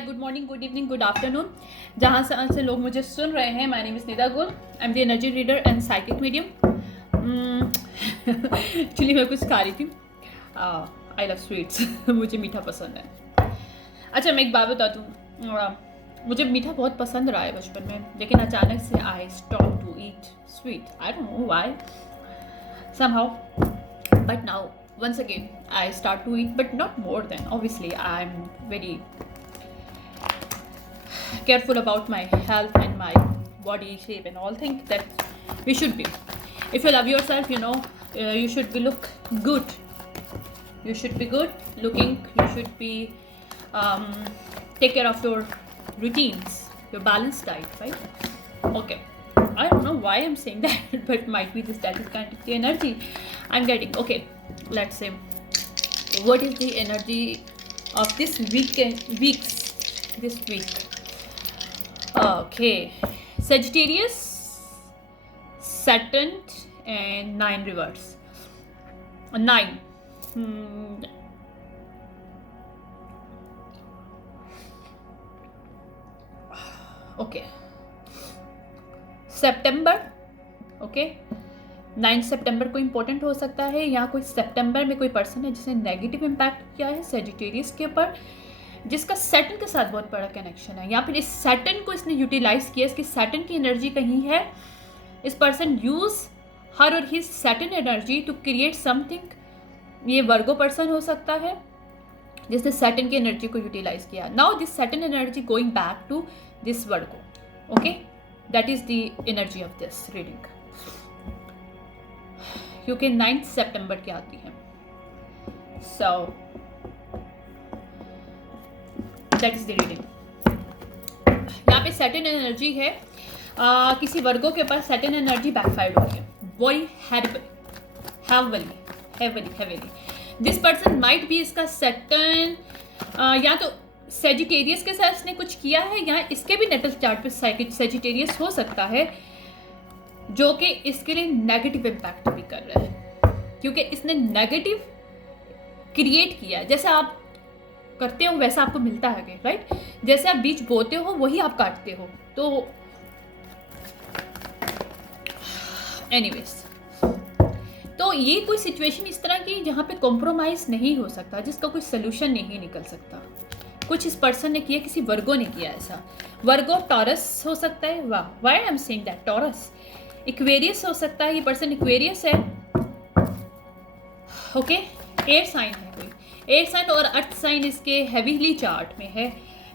हाय, good morning, good evening, good afternoon, जहाँ से लोग मुझे सुन रहे हैं। माय नेम इज़ निदा गुल। I am the energy reader and psychic medium. Actually मैं कुछ खा रही थी। I love sweets. मुझे मीठा पसंद है। अच्छा, मैं एक बात बता दूँ, मुझे मीठा बहुत पसंद रहा है बचपन में, लेकिन अचानक से I stop to eat sweet. I don't know why, somehow, but now once again I start to eat, but not more than. Obviously I'm very careful about my health and my body shape and all things that we should be. If you love yourself, you should be look good. You should be good looking. You should be take care of your routines, your balanced diet, right? Okay, I don't know why I'm saying that, but might be that is kind of the energy I'm getting. Okay, let's say, what is the energy of this weeks this week? Okay, Sagittarius, Saturn, and 9 reverse. 9. Okay. September, okay, 9 सितंबर को important हो सकता है। यहाँ कोई सितंबर में कोई person है जिसने नेगेटिव इम्पैक्ट किया है सेजिटेरियस के ऊपर, जिसका सैटर्न के साथ बहुत बड़ा कनेक्शन है। या फिर इस सैटर्न को इसने यूटिलाइज किया, इसकी सैटर्न की एनर्जी कहीं है। इस पर्सन यूज हर और his Saturn energy to create something. ये वर्गो पर्सन हो सकता है जिसने सैटर्न की एनर्जी को यूटिलाइज किया। Now this Saturn energy going back to this Virgo, okay, that is the energy of this reading, क्योंकि 9 सितंबर की आती है। So that is the reading। यहाँ पे सैटर्न एनर्जी है, किसी वर्गों के पास सैटर्न एनर्जी बैकफायर्ड हो गया, very heavily। This person might be, इसका सैटर्न या तो सेजिटेरियस के साथ इसने कुछ किया है, या इसके भी नेटल चार्ट पे सेजिटेरियस हो सकता है, जो कि इसके लिए नेगेटिव इम्पैक्ट भी कर रहा है, क्योंकि इसने नेगेटिव क्रिएट किया। जैसे आप करते हो वैसा आपको मिलता है, राइट? जैसे आप बीज बोते हो वही आप काटते हो। तो एनीवेज, तो ये कोई सिचुएशन इस तरह की जहाँ पे कॉम्प्रोमाइज नहीं हो सकता, जिसका कोई सोल्यूशन नहीं निकल सकता। कुछ इस पर्सन ने किया, किसी वर्गो ने किया ऐसा। वर्गो टॉरस हो सकता है, वाह, why I am saying that, taurus. Aquarius हो सकता है, ये पर्सन इक्वेरियस है, ओके। एयर साइन है कोई, एयर साइन और अर्थ साइन इसके हैवीली चार्ट में है।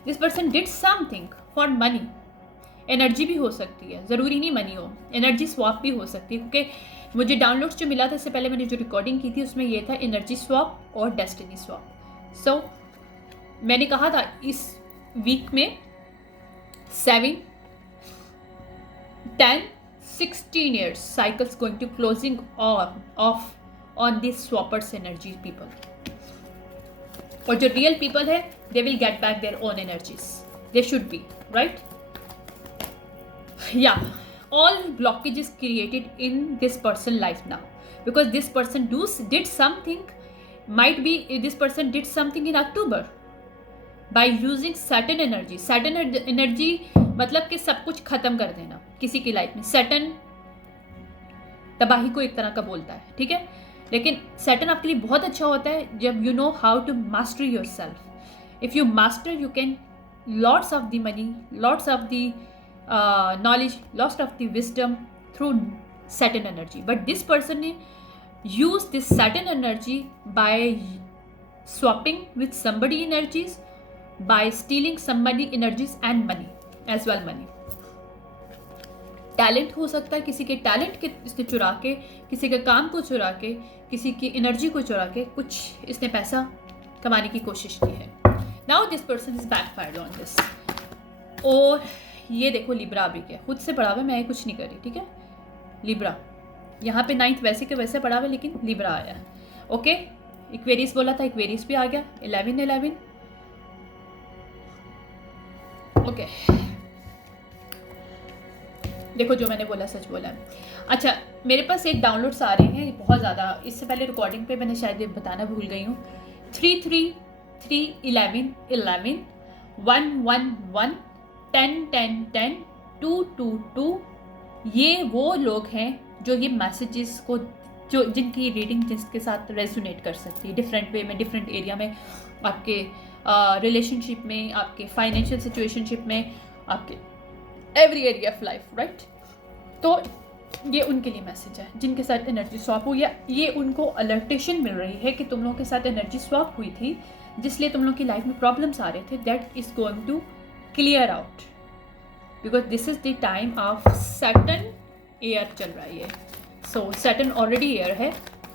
This person did something for money. Energy भी हो सकती है, ज़रूरी नहीं मनी हो, एनर्जी स्वैप भी हो सकती है, क्योंकि मुझे डाउनलोड्स जो मिला था इससे पहले मैंने जो रिकॉर्डिंग की थी उसमें ये था एनर्जी स्वैप और डेस्टिनी स्वैप। सो मैंने कहा था इस वीक में 7, 10, 16 years cycles going to closing off on these swappers energy people, और जो रियल पीपल है they will get back their own energies, they should be right. Yeah, all blockages created in this person life now, because this person did something, might be this person did something in October by using Saturn energy. Saturn energy मतलब कि सब कुछ खत्म कर देना किसी की life में। सैटर्न तबाही को एक तरह का बोलता है, ठीक है, लेकिन सैटर्न आपके लिए बहुत अच्छा होता है जब you know how to master yourself. If you master, you can lots of the money, lots of the knowledge, lots of the wisdom through Saturn energy. But this person used this Saturn energy by swapping with somebody energies, by stealing somebody energies and money as well, money। Talent हो सकता है, किसी के talent के इसने चुरा के, किसी के काम को चुरा के, किसी की एनर्जी को चुरा के कुछ इसने पैसा कमाने की कोशिश की है। Now this person is backfired on this. और ये देखो लिब्रा भी क्या, खुद से पढ़ा हुआ, मैं कुछ नहीं कर रही, ठीक है। लिब्रा यहाँ पे 9th वैसे के वैसे पढ़ा हुआ, लेकिन लिब्रा आया है, ओके। इक्वेरियस बोला था, इक्वेरियस भी आ गया, 11, ओके। देखो जो मैंने बोला सच बोला है। अच्छा, मेरे पास एक डाउनलोड्स आ रहे हैं बहुत ज़्यादा, इससे पहले रिकॉर्डिंग पे मैंने शायद बताना भूल गई हूँ। 3, 3, 3, 11, 11 111 101010 222। ये वो लोग हैं जो ये मैसेजेस को, जो जिनकी रीडिंग जिसके साथ रेजोनेट कर सकती है डिफरेंट वे में, डिफरेंट एरिया में, आपके रिलेशनशिप में, आपके फाइनेंशियल सिचुएशनशिप में, आपके every area of life, right. तो ये उनके लिए मैसेज है जिनके साथ एनर्जी स्वैप हुई, या ये उनको अलर्टेशन मिल रही है कि तुम लोगों के साथ एनर्जी स्वैप हुई थी जिसलिए तुम लोग की लाइफ में प्रॉब्लम्स आ रहे थे, that is going to clear out, because this is the time of Saturn air चल रहा है ये। सो सैटर्न ऑलरेडी एयर है,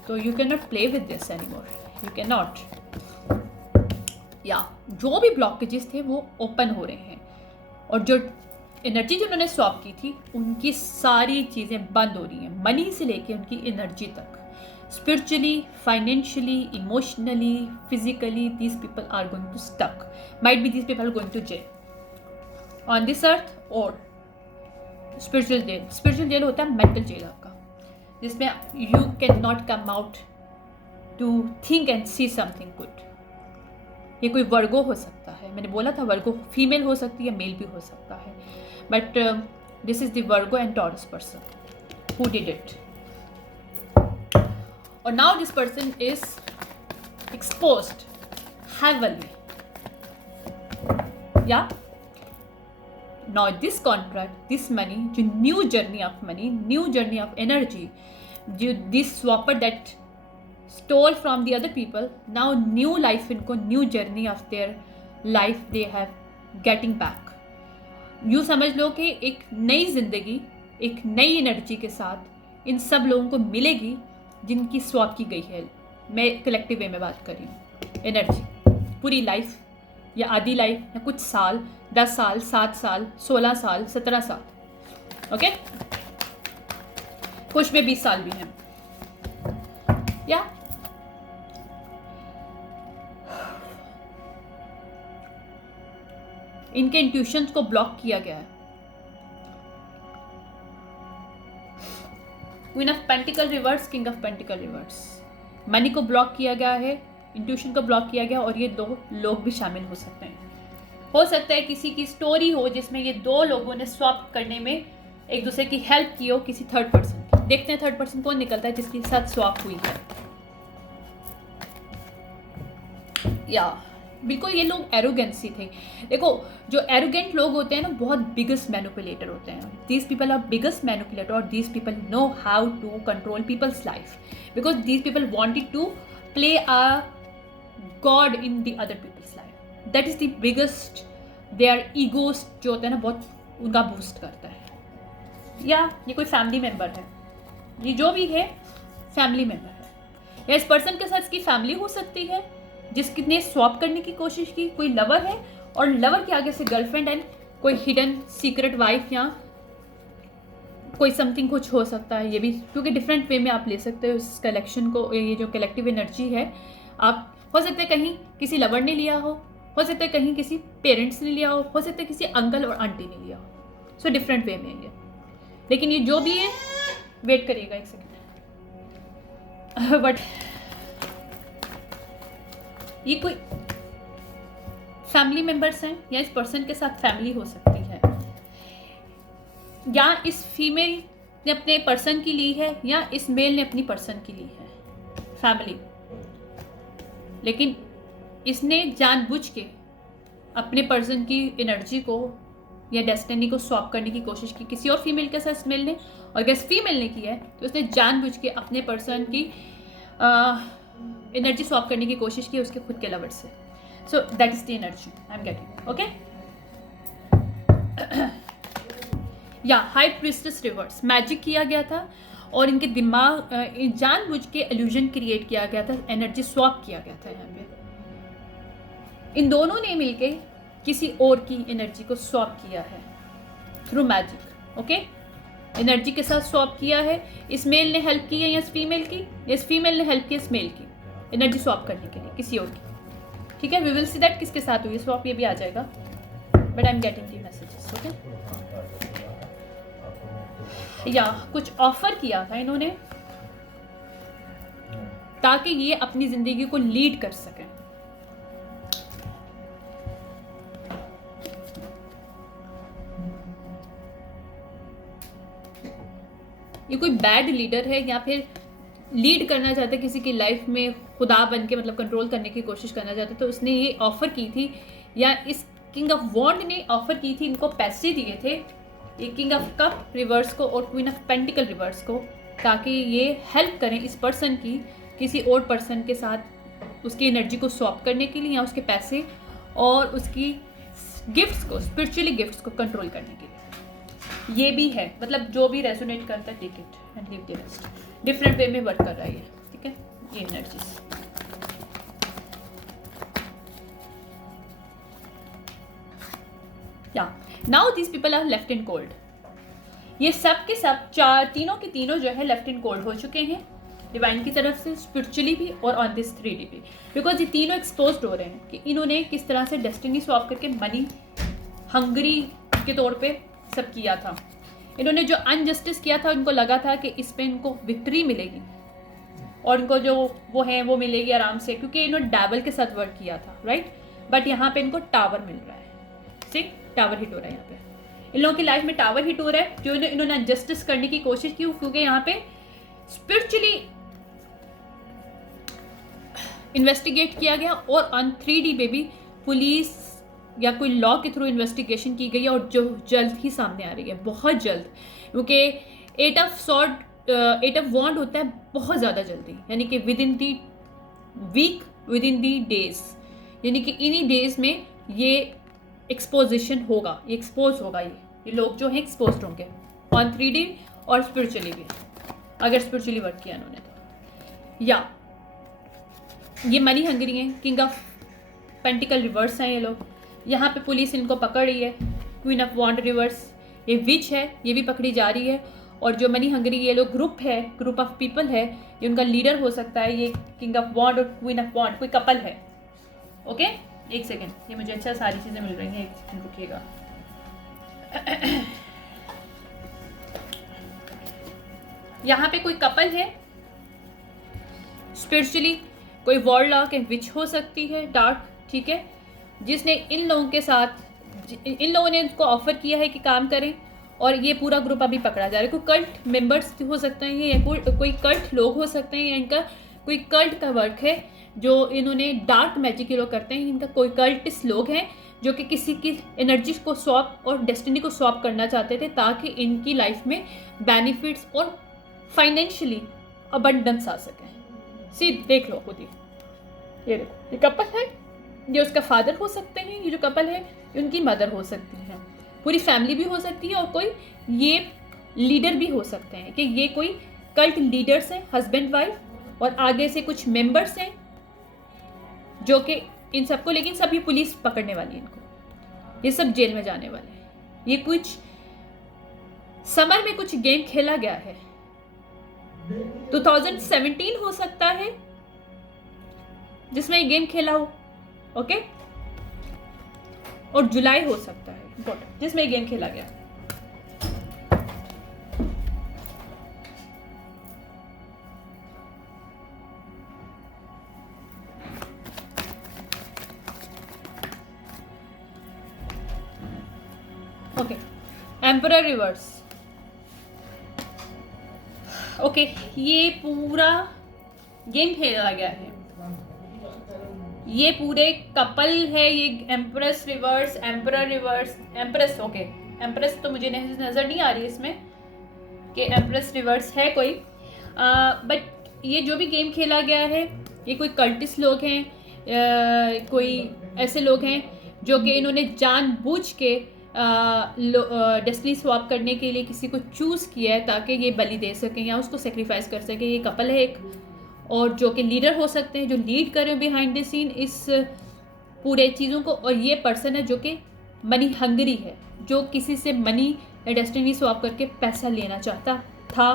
तो you can not play with this anymore, you can not. या जो भी ब्लॉकेजेस थे वो ओपन हो रहे हैं, और जो एनर्जी जिन्होंने स्वैप की थी उनकी सारी चीज़ें बंद हो रही हैं, मनी से लेके उनकी एनर्जी तक, spiritually, financially, emotionally, physically, these people are going to stuck. Might be these people are going to jail on this earth or spiritual jail. Spiritual jail होता है mental jail आपका, जिसमें you cannot come out to think and see something good. ये कोई वर्गो हो सकता है, मैंने बोला था वर्गो फीमेल हो सकती है, मेल भी हो सकता है, but this is the Virgo and Taurus person who did it. और now this person is exposed heavily, या now this contract, this money, जो new journey of money, new journey of energy, जो this swapper that stole from the other people, now new life इनको, new journey of their life they have getting back. यूँ समझ लो कि एक नई जिंदगी, एक नई एनर्जी के साथ इन सब लोगों को मिलेगी जिनकी स्वैप की गई है। मैं कलेक्टिव वे में बात कर रही हूँ। एनर्जी पूरी लाइफ या आधी लाइफ या कुछ साल, 10 साल, 7 साल, 16 साल, 17 साल, ओके, कुछ में 20 साल भी हैं, या इनके इंट्यूशंस को ब्लॉक किया गया है। Queen of pentacle reverse, king of pentacle reverse, money को ब्लॉक किया गया है, इंट्यूशन को ब्लॉक किया गया, और ये दो लोग भी शामिल हो सकते हैं। हो सकता है किसी की स्टोरी हो जिसमें ये दो लोगों ने स्वैप करने में एक दूसरे की हेल्प की हो, किसी थर्ड पर्सन की। देखते हैं थर्ड पर्सन कौन निकलता है जिसके साथ स्वैप हुई है। या बिल्कुल ये लोग एरोगेंसी थे। देखो जो एरोगेंट लोग होते हैं ना, बहुत बिगेस्ट मैनिपुलेटर होते हैं। These people are biggest manipulator, और these people know how to control people's life, because these people wanted to play a god in the other people's life. That is the biggest, their egos जो होता है ना, बहुत उनका boost करता है। या ये कोई फैमिली मेम्बर है, ये जो भी है फैमिली मेम्बर है, या इस पर्सन के साथ इसकी फैमिली हो सकती है जिसने स्वैप करने की कोशिश की। कोई लवर है और लवर के आगे से गर्लफ्रेंड एंड कोई हिडन सीक्रेट वाइफ, या कोई समथिंग कुछ हो सकता है। ये भी क्योंकि डिफरेंट वे में आप ले सकते हो इस कलेक्शन को, ये जो कलेक्टिव एनर्जी है। आप हो सकता है कहीं किसी लवर ने लिया हो सकता है कहीं किसी पेरेंट्स ने लिया हो सकता है किसी अंकल और आंटी ने लिया हो। सो डिफरेंट वे में ये, लेकिन ये जो भी है, वेट करिएगा एक सेकेंड, बट ये कोई फैमिली मेंबर्स हैं, या इस पर्सन के साथ फैमिली हो सकती है, या इस फीमेल ने अपने पर्सन की ली है, या इस मेल ने अपनी पर्सन की ली है फैमिली। लेकिन इसने जानबूझ के अपने पर्सन की एनर्जी को या डेस्टिनी को स्वैप करने की कोशिश की किसी और फीमेल के साथ इस मेल ने, और अगर इस फीमेल ने की है तो उसने जानबूझ के अपने पर्सन की एनर्जी स्वैप करने की कोशिश की उसके खुद के लवर से। So that is the energy I am getting, okay. या हाई प्रिस्टेस रिवर्स, मैजिक किया गया था और इनके दिमाग जानबूझ के इल्यूजन क्रिएट किया गया था, एनर्जी स्वैप किया गया था। यहाँ पे इन दोनों ने मिलके किसी और की एनर्जी को स्वैप किया है थ्रू मैजिक, ओके। एनर्जी के साथ स्वैप किया है, इस मेल ने हेल्प की है या इस फीमेल की, या इस फीमेल ने हेल्प की इस मेल की एनर्जी स्वैप करने के लिए किसी और की, ठीक है। वी विल सी दैट किसके साथ हुई स्वैप, ये भी आ जाएगा, but I am getting the messages, okay. या कुछ ऑफर किया था इन्होंने ताकि ये अपनी जिंदगी को लीड कर सकें। ये कोई बैड लीडर है या फिर लीड करना चाहता है किसी की लाइफ में, खुदा बन के मतलब कंट्रोल करने की कोशिश करना चाहता है, तो उसने ये ऑफर की थी, या इस किंग ऑफ वॉन्ड ने ऑफर की थी, इनको पैसे दिए थे, ये किंग ऑफ कप रिवर्स को और क्वीन ऑफ पेंटिकल रिवर्स को, ताकि ये हेल्प करें इस पर्सन की किसी और पर्सन के साथ उसकी एनर्जी को स्वैप करने के लिए, या उसके पैसे और उसकी गिफ्ट्स को, स्पिरिचुअली गिफ्ट्स को कंट्रोल करने के लिए। ये भी है, मतलब जो भी रेजोनेट करता है take it and leave the rest. Different way में वर्क कर रहा है ये, ठीक है, ये एनर्जीज। या now these people are left in cold. ये सब के सब तीनों के तीनों जो है लेफ्ट इन कोल्ड हो चुके हैं डिवाइन की तरफ से, स्पिरिचुअली भी और ऑन दिस 3D भी, बिकॉज ये तीनों एक्सपोज्ड हो रहे हैं कि इन्होंने किस तरह से डेस्टिनी स्वैप करके मनी हंगरी के तौर पे सब किया था। इन्होंने जो अनजस्टिस किया था, उनको लगा था कि इस पे इनको विक्ट्री मिलेगी और इनको जो वो है वो मिलेगी आराम से, क्योंकि इन्होंने डेविल के साथ वर्क किया था, राइट। बट यहाँ पे इनको टावर मिल रहा है, ठीक, टावर हिट हो रहा है यहाँ पे, इन लोगों की लाइफ में टावर हिट हो रहा है, जो इन्होंने जस्टिस करने की कोशिश की, क्योंकि यहाँ पे स्पिरिचुअली इन्वेस्टिगेट किया गया और ऑन 3D पे भी पुलिस या कोई लॉ के थ्रू इन्वेस्टिगेशन की गई है, और जो जल्द ही सामने आ रही है, बहुत जल्द, क्योंकि 8 ऑफ वॉन्ड होता है बहुत ज़्यादा जल्दी, यानी कि within the week, within the days, यानी कि इन्हीं डेज में ये एक्सपोजिशन होगा, ये एक्सपोज होगा, ये लोग जो हैं एक्सपोज होंगे ऑन 3D और स्पिरिचुअली भी, अगर स्पिरिचुअली वर्क किया उन्होंने तो। या ये मनी हंगरी हैं, किंग ऑफ पेंटिकल रिवर्स हैं ये लोग, यहाँ पे पुलिस इनको पकड़ रही है, क्वीन ऑफ वॉन्ड रिवर्स, ये विच है, ये भी पकड़ी जा रही है, और जो मनी हंगरी ये लोग ग्रुप है, ग्रुप ऑफ पीपल है, ये उनका लीडर हो सकता है, ये किंग ऑफ वॉन्ड और क्वीन ऑफ वॉन्ड कोई कपल है। ओके, एक सेकेंड, ये मुझे अच्छा सारी चीज़ें मिल रही हैं, एक सेकेंड रुकिएगा। यहाँ पे कोई कपल है, स्पिरिचुअली कोई वॉरलॉक है, विच हो सकती है, डार्क, ठीक है, जिसने इन लोगों के साथ, इन लोगों ने इनको ऑफर किया है कि काम करें, और ये पूरा ग्रुप अभी पकड़ा जा रहा है। कोई कल्ट मेंबर्स हो सकते हैं, या कोई कल्ट लोग हो सकते हैं, या इनका कोई कल्ट का वर्क है जो इन्होंने डार्क मैजिक ये लोग करते हैं, इनका कोई कल्टिस्ट लोग हैं जो कि किसी की एनर्जी को स्वैप और डेस्टिनी को स्वैप करना चाहते थे, ताकि इनकी लाइफ में बेनिफिट्स और फाइनेंशियली अबंडेंस आ सके। सी देख लो खुद ही, ये देखो, ये कपल है, ये उसका फादर हो सकते हैं, ये जो कपल है ये उनकी मदर हो सकती है, पूरी फैमिली भी हो सकती है, और कोई ये लीडर भी हो सकते हैं कि ये कोई कल्ट लीडर्स हैं, हस्बैंड वाइफ, और आगे से कुछ मेंबर्स हैं जो कि इन सबको, लेकिन सभी पुलिस पकड़ने वाली है इनको, ये सब जेल में जाने वाले हैं। ये कुछ समर में कुछ गेम खेला गया है, 2017 हो सकता है जिसमें ये गेम खेला हो, ओके, और जुलाई हो सकता है जिसमें ये गेम खेला गया। ओके, एम्परर रिवर्स, ओके, ये पूरा गेम खेला गया है, ये पूरे कपल है, ये empress reverse, emperor reverse, empress, okay, empress तो मुझे नज़र नहीं आ रही इसमें कि एम्प्रेस रिवर्स है कोई, बट ये जो भी गेम खेला गया है, ये कोई कल्टिस्ट लोग हैं, कोई ऐसे लोग हैं जो कि इन्होंने जानबूझ के डेस्टिनी स्वैप करने के लिए किसी को चूज़ किया है ताकि ये बलि दे सकें या उसको सेक्रीफाइस कर सकें। ये कपल है एक, और जो कि लीडर हो सकते हैं, जो लीड कर रहे हैं बिहाइंड द सीन इस पूरे चीज़ों को, और ये पर्सन है जो कि मनी हंगरी है, जो किसी से मनी या डेस्टिनी स्वैप करके पैसा लेना चाहता था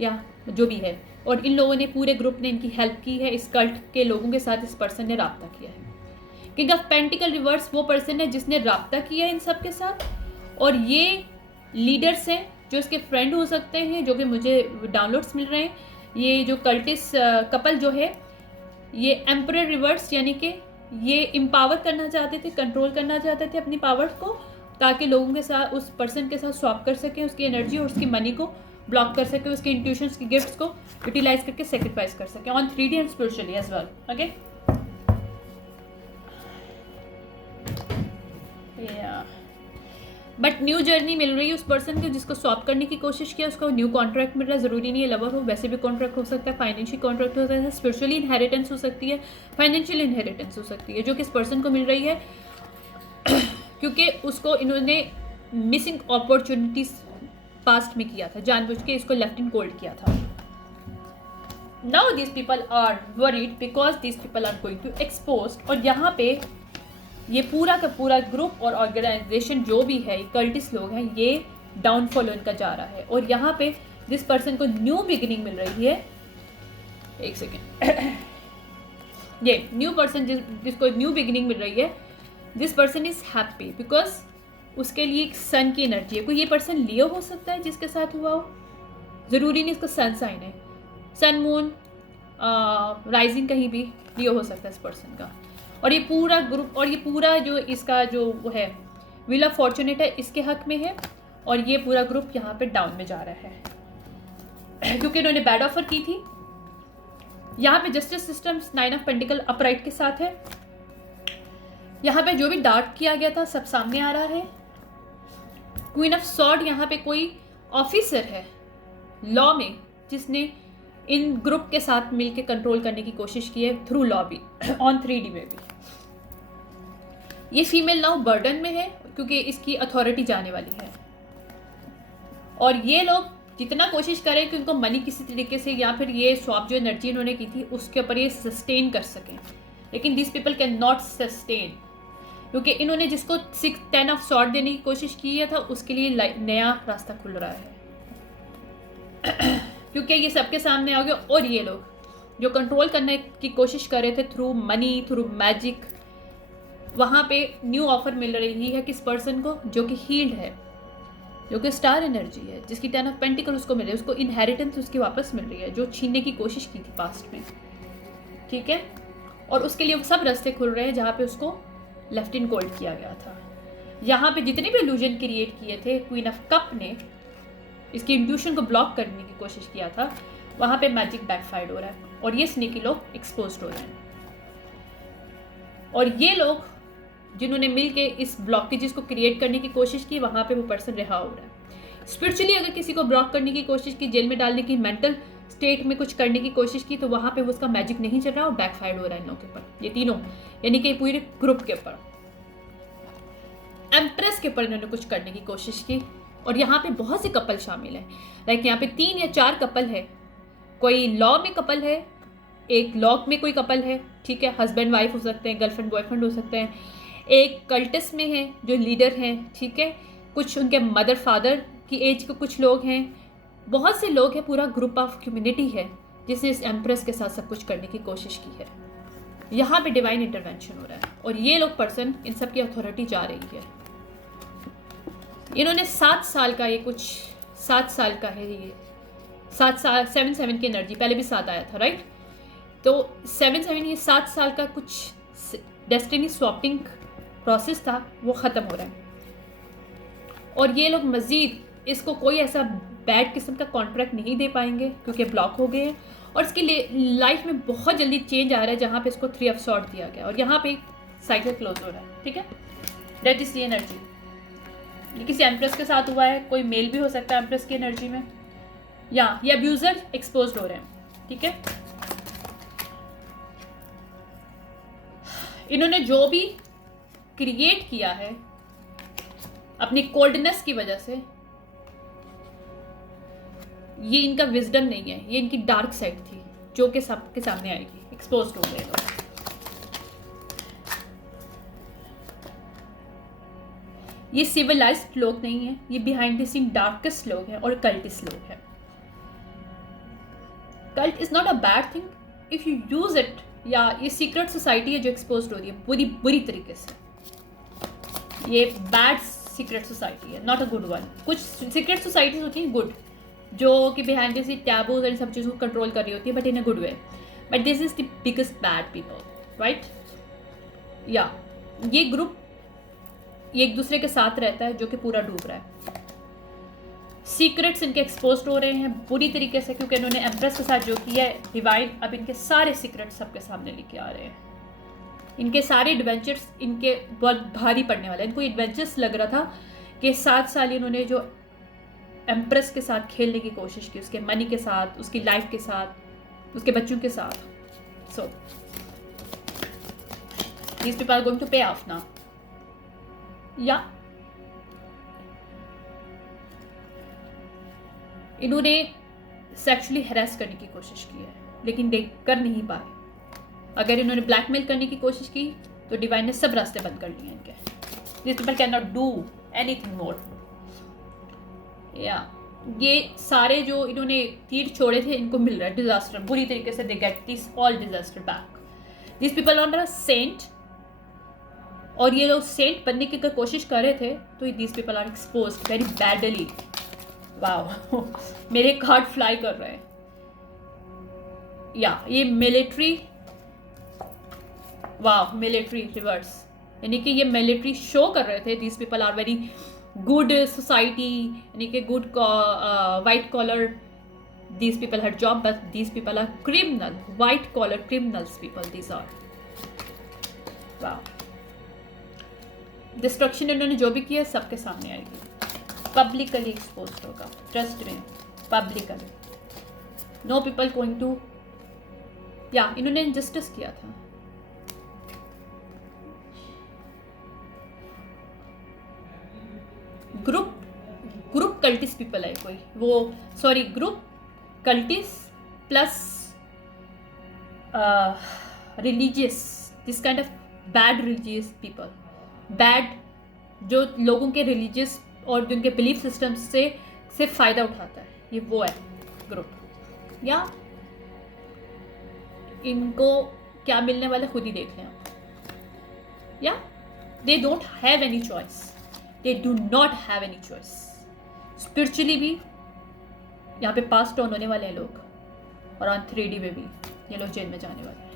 या जो भी है, और इन लोगों ने, पूरे ग्रुप ने इनकी हेल्प की है, इस कल्ट के लोगों के साथ इस पर्सन ने राब्ता किया है। किंग ऑफ पेंटिकल रिवर्स वो पर्सन है जिसने राब्ता किया है इन सब के साथ, और ये लीडर्स हैं जो इसके फ्रेंड हो सकते हैं, जो कि मुझे डाउनलोड्स मिल रहे हैं। ये जो कल्टिस्ट कपल जो है, ये एम्परर रिवर्स, यानी कि ये एम्पावर करना चाहते थे, कंट्रोल करना चाहते थे अपनी पावर्स को, ताकि लोगों के साथ, उस पर्सन के साथ स्वैप कर सकें उसकी एनर्जी और उसकी मनी को, ब्लॉक कर सके, उसके इंट्यूशंस की गिफ्ट्स को यूटिलाइज करके सेक्रीफाइस कर सके on 3D and spiritually as well. Okay, but new journey मिल रही है उस पर्सन को जिसको स्वैप करने की कोशिश किया, उसको न्यू कॉन्ट्रैक्ट मिल रहा है. ज़रूरी नहीं है लवर हो, वैसे भी कॉन्ट्रैक्ट हो सकता है, फाइनेंशियल कॉन्ट्रैक्ट हो सकता है, स्पिरिचुअली इनहेरिटेंस हो सकती है, फाइनेंशियल इनहेरिटेंस हो सकती है, जो कि इस पर्सन को मिल रही है क्योंकि उसको इन्होंने मिसिंग अपॉर्चुनिटीज पास्ट में किया था, जानबूझ के इसको लेफ्ट इन कोल्ड किया था. Now this people are worried because this people are going to expose. और यहाँ पे ये पूरा का पूरा ग्रुप और ऑर्गेनाइजेशन जो भी है, कल्टिस्ट लोग हैं, ये डाउनफॉल उनका जा रहा है. और यहाँ पे जिस पर्सन को न्यू बिगिनिंग मिल रही है, एक सेकेंड, ये न्यू पर्सन जिसको न्यू बिगिनिंग मिल रही है, this person is happy because उसके लिए एक सन की एनर्जी है. कोई ये पर्सन लियो हो सकता है जिसके साथ हुआ हो, ज़रूरी नहीं इसका सन साइन है, सन मून राइजिंग कहीं भी लियो हो सकता है इस पर्सन का. और ये पूरा ग्रुप और ये पूरा जो इसका जो वो है व्हील ऑफ फॉर्चुनेट है, इसके हक में है. और ये पूरा ग्रुप यहाँ पे डाउन में जा रहा है क्योंकि इन्होंने बैड ऑफर की थी. यहाँ पे justice system 9 of pentacle upright के साथ है. यहाँ पे जो भी डार्क किया गया था सब सामने आ रहा है. क्वीन ऑफ सॉर्ड यहाँ पे कोई ऑफिसर है लॉ में जिसने इन ग्रुप के साथ मिलकर कंट्रोल करने की कोशिश की है थ्रू लॉ भी ऑन 3D में भी. ये फीमेल नाउ बर्डन में है क्योंकि इसकी अथॉरिटी जाने वाली है. और ये लोग जितना कोशिश करें कि उनको मनी किसी तरीके से या फिर ये स्वैप जो एनर्जी इन्होंने की थी उसके ऊपर ये सस्टेन कर सकें, लेकिन this people can not sustain क्योंकि इन्होंने जिसको 10 ऑफ सॉर्ड देने की कोशिश की है था उसके लिए नया रास्ता खुल रहा है क्योंकि ये सबके सामने आ गया. और ये लोग जो कंट्रोल करने की कोशिश कर रहे थे थ्रू मनी, थ्रू मैजिक, वहाँ पे न्यू ऑफर मिल रही है किस पर्सन को जो कि हील्ड है, जो कि स्टार एनर्जी है, जिसकी 10 ऑफ पेंटिकल उसको मिल रही है, उसको इनहेरिटेंस उसकी वापस मिल रही है जो छीनने की कोशिश की थी पास्ट में. ठीक है, और उसके लिए सब रास्ते खुल रहे हैं जहाँ पे उसको लेफ्ट इन कोल्ड किया गया था. यहाँ पे जितने भी इल्यूजन क्रिएट किए थे क्वीन ऑफ कप ने इसकी इंट्यूशन को ब्लॉक करने की कोशिश किया था, वहाँ पे मैजिक बैकफायर्ड हो रहा है और ये स्नेकी लोग एक्सपोज हो रहे हैं. और ये लोग जिन्होंने मिलके इस ब्लॉकेजेस को क्रिएट करने की कोशिश की, वहाँ पे वो पर्सन रिहा हो रहा है. स्पिरिचुअली अगर किसी को ब्लॉक करने की कोशिश की, जेल में डालने की, मेंटल स्टेट में कुछ करने की कोशिश की, तो वहाँ पे उसका मैजिक नहीं चल रहा और बैकफायर्ड हो रहा है इन लोगों के ऊपर, ये तीनों, यानी कि पूरे ग्रुप के ऊपर. एम्प्रेस के ऊपर इन्होंने कुछ करने की कोशिश की. और यहाँ पे बहुत से कपल शामिल हैं, लाइक यहाँ पे 3 या 4 कपल है. कोई लॉ में कपल है, एक लॉक में कोई कपल है, ठीक है, हस्बैंड वाइफ हो सकते हैं, गर्लफ्रेंड बॉयफ्रेंड हो सकते हैं. एक कल्टिस्ट में है जो लीडर हैं, ठीक है, कुछ उनके मदर फादर की एज के कुछ लोग हैं, बहुत से लोग हैं, पूरा ग्रुप ऑफ कम्युनिटी है जिसने इस एम्प्रेस के साथ सब कुछ करने की कोशिश की है. यहाँ पे डिवाइन इंटरवेंशन हो रहा है और ये लोग पर्सन, इन सब की अथॉरिटी जा रही है. इन्होंने 7 साल का, ये कुछ 7 साल का है, ये 7 साल 7 की एनर्जी, पहले भी 7 आया था, राइट. तो 7 ये 7 साल का कुछ डेस्टिनी स्वैपिंग प्रोसेस था, वो ख़त्म हो रहा है. और ये लोग मज़ीद इसको कोई ऐसा बैड किस्म का कॉन्ट्रैक्ट नहीं दे पाएंगे क्योंकि ब्लॉक हो गए हैं. और इसके लिए लाइफ में बहुत जल्दी चेंज आ रहा है जहाँ पे इसको 3 ऑफ सॉर्ड दिया गया और यहाँ पे साइकिल क्लोज हो रहा है. ठीक है, दैट इज द एनर्जी. ये किसी एम्प्रेस के साथ हुआ है, कोई मेल भी हो सकता है एम्प्रेस की एनर्जी में, या ये अब्यूजर एक्सपोज हो रहे हैं. ठीक है, इन्होंने जो भी क्रिएट किया है अपनी कोल्डनेस की वजह से, ये इनका विजडम नहीं है, ये इनकी डार्क साइड थी जो कि सबके सामने आएगी, एक्सपोज हो गए लोग. ये सिविलाइज्ड लोग नहीं है, ये बिहाइंड द सीन डार्केस्ट लोग हैं और कल्टिस्ट लोग हैं. Cult is not a bad thing if you use it. या ये सीक्रेट सोसाइटी है जो एक्सपोज हो रही है पूरी बुरी तरीके से. ये बैड सीक्रेट सोसाइटी है, नॉट अ गुड वन. कुछ सीक्रेट सोसाइटीज होती हैं गुड, जो कि बिहाइंड द सीन टैबूज और सब चीज़ों को कंट्रोल कर रही होती है, but in a good way. But this is the biggest bad people, right. या ये ग्रुप ये एक दूसरे के साथ रहता है जो कि पूरा डूब रहा है. सीक्रेट्स इनके एक्सपोज हो रहे हैं बुरी तरीके से, क्योंकि इन्होंने एम्प्रेस के साथ जो किया है, डिवाइन अब इनके सारे सीक्रेट्स सबके सामने लेके आ रहे हैं। इनके सारे एडवेंचर्स इनके बहुत भारी पड़ने वाले हैं। इनको एडवेंचर्स लग रहा था कि 7 साल इन्होंने जो एम्प्रेस के साथ खेलने की कोशिश की, उसके मनी के साथ, उसकी लाइफ के साथ, उसके बच्चों के साथ। सो these people are going to pay off now. या इन्होंने सेक्सुअली हैरेस करने की कोशिश की है, लेकिन देख कर नहीं पाए। अगर इन्होंने ब्लैकमेल करने की कोशिश की तो डिवाइन ने सब रास्ते बंद कर लिए इनके। This people can not do anything more. या ये सारे जो इन्होंने तीर छोड़े थे इनको मिल रहा है डिजास्टर बुरी तरीके से। They get this all disaster back. This people on a scent, और ये लोग सेंट बनने की अगर कोशिश कर रहे थे तो this people are expose very badly. Wow मेरे कार्ड फ्लाई कर रहे हैं। या ये मिलिट्री, वाह मिलिट्री रिवर्स, यानी कि ये मिलिट्री शो कर रहे थे। This people are very good society, यानी कि good white collar. This people had job, but this people are criminal, white collar criminals people this are. वाह डिस्ट्रक्शन इन्होंने जो भी किया सबके सामने आएगी, पब्लिकली एक्सपोज होगा। ट्रस्ट में publicly, no people going to. या इन्होंने इनजस्टिस किया था। ग्रुप कल्टिस पीपल है कोई, वो sorry group cultists plus religious, this kind of bad religious people, bad जो लोगों के रिलीजियस और जो उनके बिलीफ सिस्टम से फायदा उठाता है, ये वो है ग्रुप। या इनको क्या मिलने वाला खुद ही देख लें आप। या they don't have any choice, they do not have any choice. Spiritually भी यहाँ पे पास ऑन होने वाले हैं लोग, और ऑन 3D में भी ये लोग जेल में जाने वाले हैं।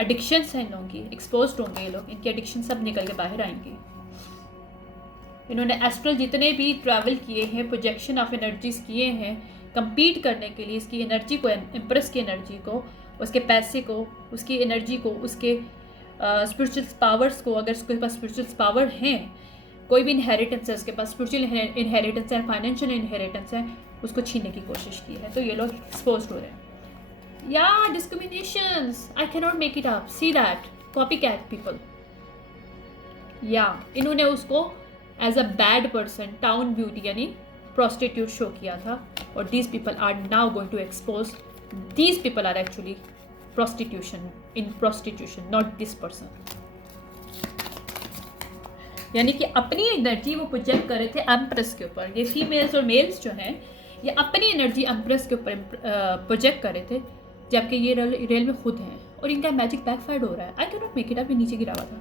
एडिक्शंस हैं इन लोगों की, एक्सपोज होंगे ये लोग, इनकी एडिक्शन सब निकल के बाहर आएंगी। इन्होंने एस्ट्रल जितने भी ट्रैवल किए हैं, प्रोजेक्शन ऑफ एनर्जीज किए हैं कंपीट करने के लिए, इसकी एनर्जी को, एम्प्रेस की एनर्जी को, उसके पैसे को, उसकी एनर्जी को, उसके स्पिरिचुअल पावर्स को, अगर उसके पास स्पिरिचुअल पावर हैं, कोई भी इनहेरिटेंस है उसके पास, स्पिरिचुअल इनहेरिटेंस है, फाइनेंशियल इनहेरिटेंस है, उसको छीनने की कोशिश की है, तो ये लोग एक्सपोज हो रहे हैं। या discriminations, I can not make it up, see that copy cat people. या इन्होंने उसको as a bad person, town beauty यानी प्रोस्टिट्यूट शो किया था, और these people are now going to expose. These people are actually prostitution, in prostitution, not this person. यानी कि अपनी एनर्जी वो प्रोजेक्ट कर रहे थे एम्प्रेस के ऊपर। ये फीमेल्स और मेल्स जो हैं ये अपनी एनर्जी एम्प्रेस के ऊपर प्रोजेक्ट कर रहे थे, जबकि ये रियल में खुद हैं, और इनका मैजिक बैकफायर हो रहा है। आई can not make it up, ये नीचे गिरा हुआ था।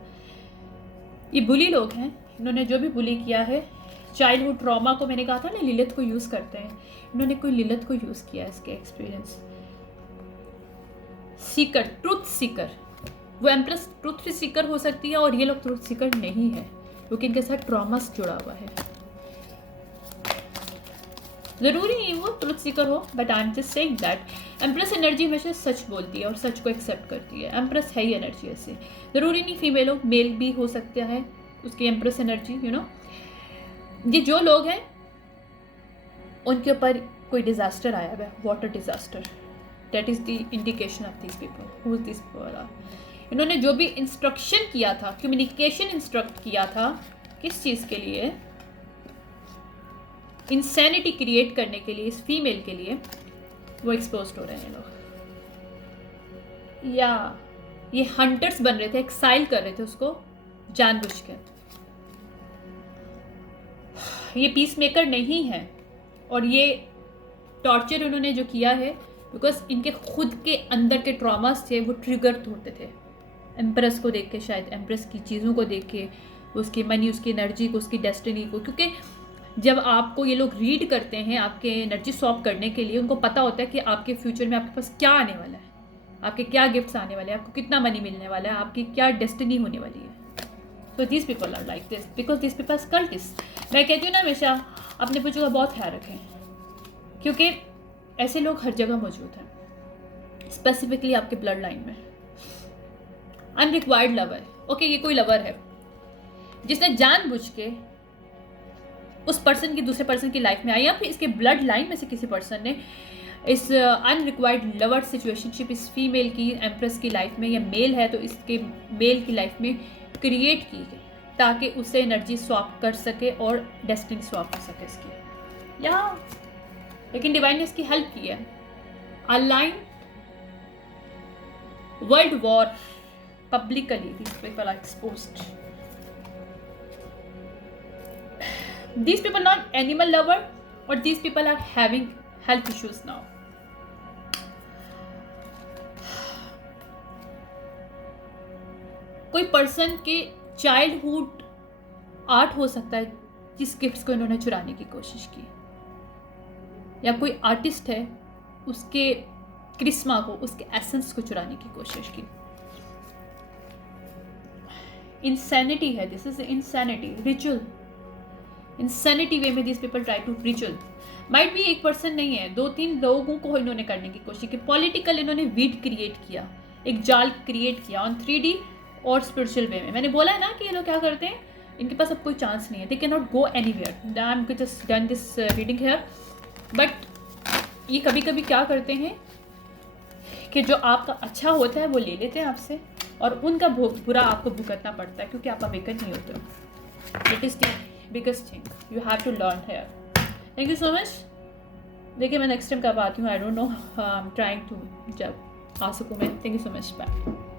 ये बुली लोग हैं, इन्होंने जो भी बुली किया है, चाइल्डहुड ट्रॉमा को, मैंने कहा था ना लिलित को यूज़ करते हैं, इन्होंने कोई लिलित को यूज़ किया है इसके एक्सपीरियंस। सीकर, ट्रुथ सीकर, वो एम्प्रेस ट्रुथ सीकर हो सकती है, और ये लोग ट्रुथ सीकर नहीं है, क्योंकि इनके साथ ट्रॉमास जुड़ा हुआ है। जरूरी नहीं वो ट्रुथ सीकर हो, but I am just saying that empress energy हमेशा सच बोलती है और सच को एक्सेप्ट करती है। एम्प्रेस है ही एनर्जी ऐसे, जरूरी नहीं फीमेल हो, मेल भी हो सकता है उसकी एम्प्रेस एनर्जी, यू नो। ये जो लोग हैं उनके ऊपर कोई डिजास्टर आया हुआ है, water disaster, that is the indication of this people, who is this people are. इन्होंने जो भी इंस्ट्रक्शन किया था, कम्युनिकेशन इंस्ट्रक्ट किया था, किस चीज़ के लिए, इंसैनिटी क्रिएट करने के लिए, इस फीमेल के लिए, वो एक्सपोज हो रहे हैं लोग। या ये हंटर्स बन रहे थे, एक्साइल कर रहे थे उसको जानबूझकर। ये पीस मेकर नहीं है, और ये टॉर्चर उन्होंने जो किया है बिकॉज इनके खुद के अंदर के ट्रॉमास थे, वो ट्रिगर होते थे एम्प्रेस को देख के, शायद एम्प्रेस की चीज़ों को देख के, उसकी मनी, उसकी एनर्जी को, उसकी डेस्टिनी को। क्योंकि जब आपको ये लोग रीड करते हैं आपके एनर्जी स्वैप करने के लिए, उनको पता होता है कि आपके फ्यूचर में आपके पास क्या आने वाला है, आपके क्या गिफ्ट्स आने वाले हैं, आपको कितना मनी मिलने वाला है, आपकी क्या डेस्टिनी होने वाली है। So this people are like this because this people cultists. मैं कहती हूँ ना हमेशा, अपने बच्चों का बहुत ख्याल रखें, क्योंकि ऐसे लोग हर जगह मौजूद हैं, स्पेसिफिकली आपके ब्लड लाइन में। अनरिक्वायर्ड लवर, ओके, ये कोई लवर है जिसने जानबूझ के उस पर्सन की दूसरे पर्सन की लाइफ में आई, या फिर इसके ब्लड लाइन में से किसी पर्सन ने इस अनरिक्वायर्ड लवर सिचुएशनशिप इस फीमेल की एम्प्रेस की लाइफ में, या मेल है तो इसके मेल की लाइफ में क्रिएट की गई, ताकि उससे एनर्जी स्वैप कर सके और डेस्टिनी स्वैप कर सके इसकी, या लेकिन डिवाइन ने इसकी हेल्प की है। Align world war publicly, these people are exposed. These people not animal lover, or these people are having health issues now. कोई पर्सन के चाइल्डहुड आर्ट हो सकता है जिस गिफ्ट्स को इन्होंने चुराने की कोशिश की, या कोई आर्टिस्ट है उसके क्रिस्मा को, उसके एसेंस को चुराने की कोशिश की। इंसैनिटी है, this is insanity, ritual, insanity way में this people try to ritual. Might भी एक पर्सन नहीं है, 2-3 लोगों को इन्होंने करने की कोशिश की। पॉलिटिकल इन्होंने वीड क्रिएट किया, एक जाल क्रिएट किया ऑन 3D और स्पिरिचुअल वे में। मैंने बोला है ना कि ये लोग क्या करते हैं, इनके पास अब कोई चांस नहीं है, they can not go anywhere. I am just done this reading here, but ये कभी कभी क्या करते हैं कि जो आपका अच्छा होता है वो ले लेते हैं आपसे, और उनका बुरा आपको भुगतना पड़ता है, क्योंकि आप अवेकन नहीं होते हो। It is the biggest thing you have to learn here. Thank you so much. देखिए मैं नेक्स्ट टाइम कब आती हूँ, I don't know, I am trying to, जब आ सकूँ मैं। Thank you so much, bye.